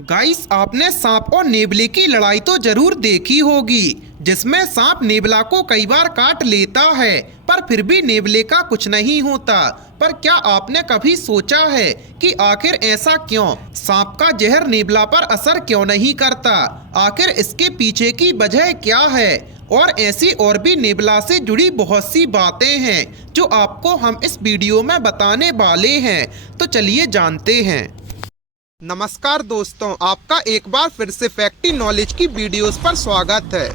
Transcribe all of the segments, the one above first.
Guys, आपने सांप और नेवले की लड़ाई तो जरूर देखी होगी, जिसमें सांप नेवला को कई बार काट लेता है, पर फिर भी नेवले का कुछ नहीं होता। पर क्या आपने कभी सोचा है कि आखिर ऐसा क्यों? सांप का जहर नेवला पर असर क्यों नहीं करता? आखिर इसके पीछे की वजह क्या है? और ऐसी और भी नेवला से जुड़ी बहुत सी बातें हैं जो आपको हम इस वीडियो में बताने वाले हैं। तो चलिए जानते हैं। नमस्कार दोस्तों, आपका एक बार फिर से फैक्टी नॉलेज की वीडियोस पर स्वागत है।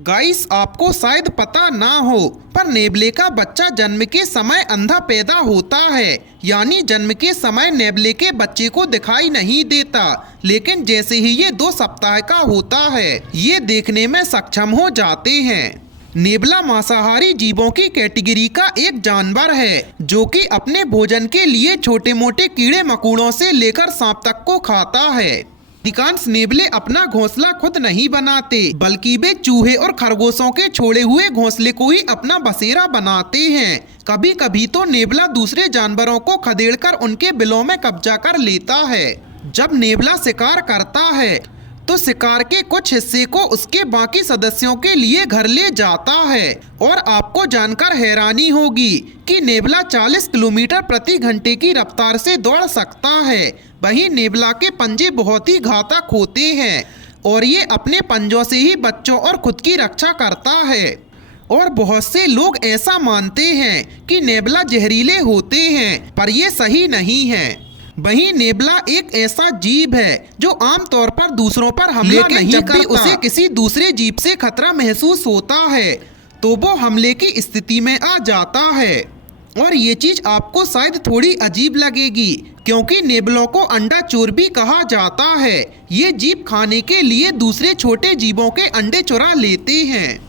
गाइस, आपको शायद पता ना हो, पर नेवले का बच्चा जन्म के समय अंधा पैदा होता है। यानी जन्म के समय नेवले के बच्चे को दिखाई नहीं देता, लेकिन जैसे ही ये 2 सप्ताह का होता है, ये देखने में सक्षम हो जाते हैं। नेवला मांसाहारी जीवों की कैटेगरी का एक जानवर है, जो कि अपने भोजन के लिए छोटे मोटे कीड़े मकोड़ों से लेकर सांप तक को खाता है। अधिकांश नेवले अपना घोंसला खुद नहीं बनाते, बल्कि वे चूहे और खरगोशों के छोड़े हुए घोंसले को ही अपना बसेरा बनाते हैं। कभी कभी तो नेवला दूसरे जानवरों को खदेड़कर उनके बिलों में कब्जा कर लेता है। जब नेवला शिकार करता है तो शिकार के कुछ हिस्से को उसके बाकी सदस्यों के लिए घर ले जाता है। और आपको जानकर हैरानी होगी कि नेवला 40 किलोमीटर प्रति घंटे की रफ्तार से दौड़ सकता है। वहीं नेवला के पंजे बहुत ही घातक होते हैं और ये अपने पंजों से ही बच्चों और खुद की रक्षा करता है। और बहुत से लोग ऐसा मानते हैं कि नेवला जहरीले होते हैं, पर ये सही नहीं है। वहीं नेवला एक ऐसा जीव है जो आमतौर पर दूसरों पर हमला नहीं करता। जब भी उसे किसी दूसरे जीव से खतरा महसूस होता है तो वो हमले की स्थिति में आ जाता है। और ये चीज आपको शायद थोड़ी अजीब लगेगी, क्योंकि नेवलों को अंडा चोर भी कहा जाता है। ये जीव खाने के लिए दूसरे छोटे जीवों के अंडे चुरा लेते हैं।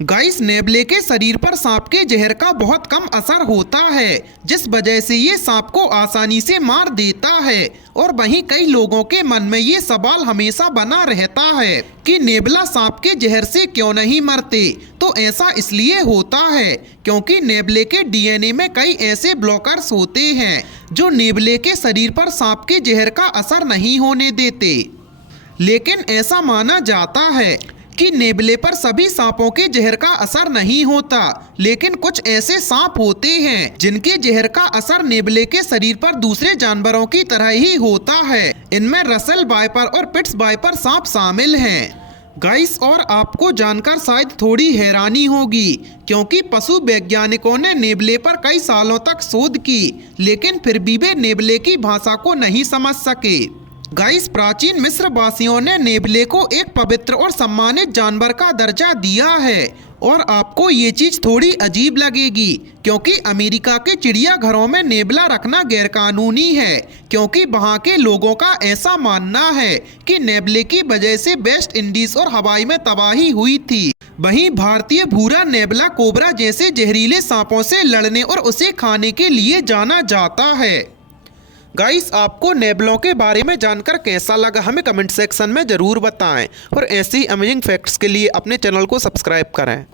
गाइस, नेवले के शरीर पर सांप के जहर का बहुत कम असर होता है, जिस वजह से ये सांप को आसानी से मार देता है। और वहीं कई लोगों के मन में ये सवाल हमेशा बना रहता है कि नेवला सांप के जहर से क्यों नहीं मरते। तो ऐसा इसलिए होता है क्योंकि नेवले के डीएनए में कई ऐसे ब्लॉकर्स होते हैं जो नेवले के शरीर पर सांप के जहर का असर नहीं होने देते। लेकिन ऐसा माना जाता है कि नेवले पर सभी सांपों के जहर का असर नहीं होता, लेकिन कुछ ऐसे सांप होते हैं जिनके जहर का असर नेवले के शरीर पर दूसरे जानवरों की तरह ही होता है। इनमें रसेल वाइपर और पिट्स वाइपर सांप शामिल हैं। गाइस, और आपको जानकर शायद थोड़ी हैरानी होगी, क्योंकि पशु वैज्ञानिकों ने नेवले पर कई सालों तक शोध की, लेकिन फिर भी वे नेवले की भाषा को नहीं समझ सके। गाइस, प्राचीन मिस्र वासियों ने नेवले को एक पवित्र और सम्मानित जानवर का दर्जा दिया है। और आपको ये चीज थोड़ी अजीब लगेगी, क्योंकि अमेरिका के चिड़ियाघरों में नेवला रखना गैरकानूनी है, क्योंकि वहाँ के लोगों का ऐसा मानना है कि नेवले की वजह से वेस्ट इंडीज और हवाई में तबाही हुई थी। वहीं भारतीय भूरा नेवला कोबरा जैसे जहरीले सांपों से लड़ने और उसे खाने के लिए जाना जाता है। गाइस, आपको नेवलों के बारे में जानकर कैसा लगा, हमें कमेंट सेक्शन में ज़रूर बताएं। और ऐसी अमेजिंग फैक्ट्स के लिए अपने चैनल को सब्सक्राइब करें।